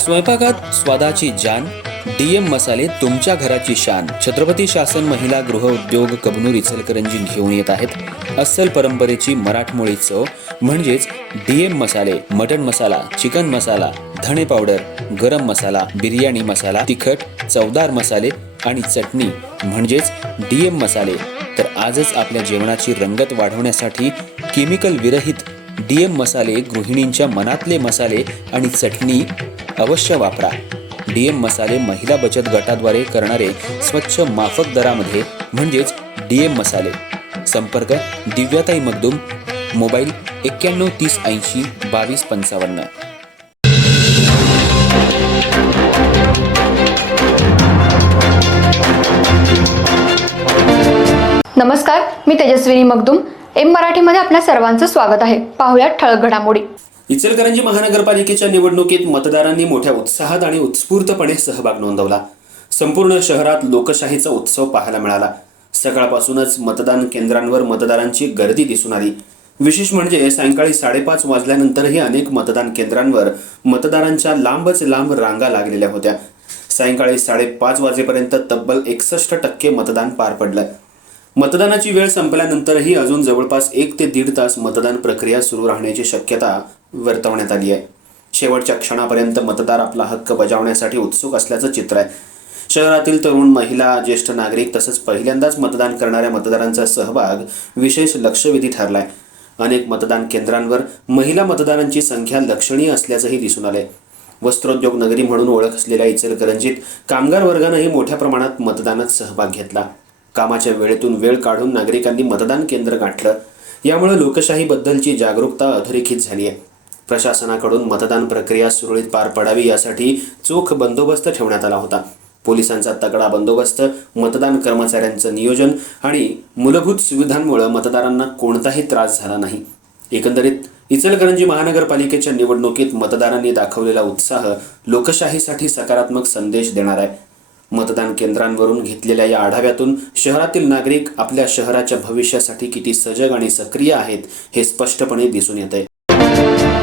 स्वयंपाकात स्वादाची जान, डीएम मसाले तुमच्या घराची शान. छत्रपती शासन महिला गृह उद्योग कबनूर इचलकरंजी घेऊन येत आहेत अस्सल परंपरेची मराठमोळी चव म्हणजेच डीएम मसाले. मटन मसाला, चिकन मसाला, धणे पावडर, गरम मसाला, बिर्याणी मसाला, तिखट चवदार मसाले आणि चटणी म्हणजेच डीएम मसाले. तर आजच आपल्या जेवणाची रंगत वाढवण्यासाठी केमिकल विरहित डीएम मसाले, गृहिणींच्या मनातले मसाले आणि चटणी अवश्य वापरा. डीएम मसाले महिला बचत गटाद्वारे करणारे स्वच्छ माफक दरामध्ये म्हणजेच डीएम मसाले. संपर्क दिव्याताई मगदूम, मोबाईल 91 30 80 22 55. नमस्कार, मी तेजस्विनी मगदूम. एम मराठीमध्ये आपल्या सर्वांचं स्वागत आहे. पाहुयात ठळक घडामोडी. इचलकरंजी महानगरपालिकेच्या निवडणुकीत मतदारांनी मोठ्या उत्साहात आणि उत्स्फूर्तपणे सहभाग नोंदवला. संपूर्ण शहरात लोकशाहीचा उत्सव पाहायला मिळाला. सकाळपासूनच मतदान केंद्रांवर मतदारांची गर्दी दिसून आली. विशेष म्हणजे सायंकाळी 5:30 वाजल्यानंतरही अनेक मतदान केंद्रांवर मतदारांच्या लांबच लांब रांगा लागलेल्या होत्या. सायंकाळी 5:30 वाजेपर्यंत तब्बल 61% मतदान पार पडलं. मतदानाची वेळ संपल्यानंतरही अजून जवळपास 1 ते 1.5 तास मतदान प्रक्रिया सुरू राहण्याची शक्यता वर्तवण्यात आली आहे. शेवटच्या क्षणापर्यंत मतदार आपला हक्क बजावण्यासाठी उत्सुक असल्याचं चित्र आहे. शहरातील तरुण, महिला, ज्येष्ठ नागरिक तसंच पहिल्यांदाच मतदान करणाऱ्या मतदारांचा सहभाग विशेष लक्षवेधी ठरलाय. अनेक मतदान केंद्रांवर महिला मतदारांची संख्या लक्षणीय असल्याचंही दिसून आलंय. वस्त्रोद्योग नगरी म्हणून ओळख असलेल्या इचलकरंजीत कामगार वर्गानंही मोठ्या प्रमाणात मतदानात सहभाग घेतला. कामाच्या वेळेतून वेळ काढून नागरिकांनी मतदान केंद्र गाठलं. यामुळे लोकशाहीबद्दलची जागरूकता अधोरेखित झाली आहे. प्रशासनाकडून मतदान प्रक्रिया सुरळीत पार पडावी यासाठी चोख बंदोबस्त ठेवण्यात आला होता. पोलिसांचा तगडा बंदोबस्त, मतदान कर्मचाऱ्यांचं नियोजन आणि मूलभूत सुविधांमुळे मतदारांना कोणताही त्रास झाला नाही. एकंदरीत इचलकरंजी महानगरपालिकेच्या निवडणुकीत मतदारांनी दाखवलेला उत्साह लोकशाहीसाठी सकारात्मक संदेश देणार आहे. मतदान केंद्रांवरून घेतलेल्या या आढाव्यातून शहरातील नागरिक आपल्या शहराच्या भविष्यासाठी किती सजग आणि सक्रिय आहेत हे स्पष्टपणे दिसून येत आहे.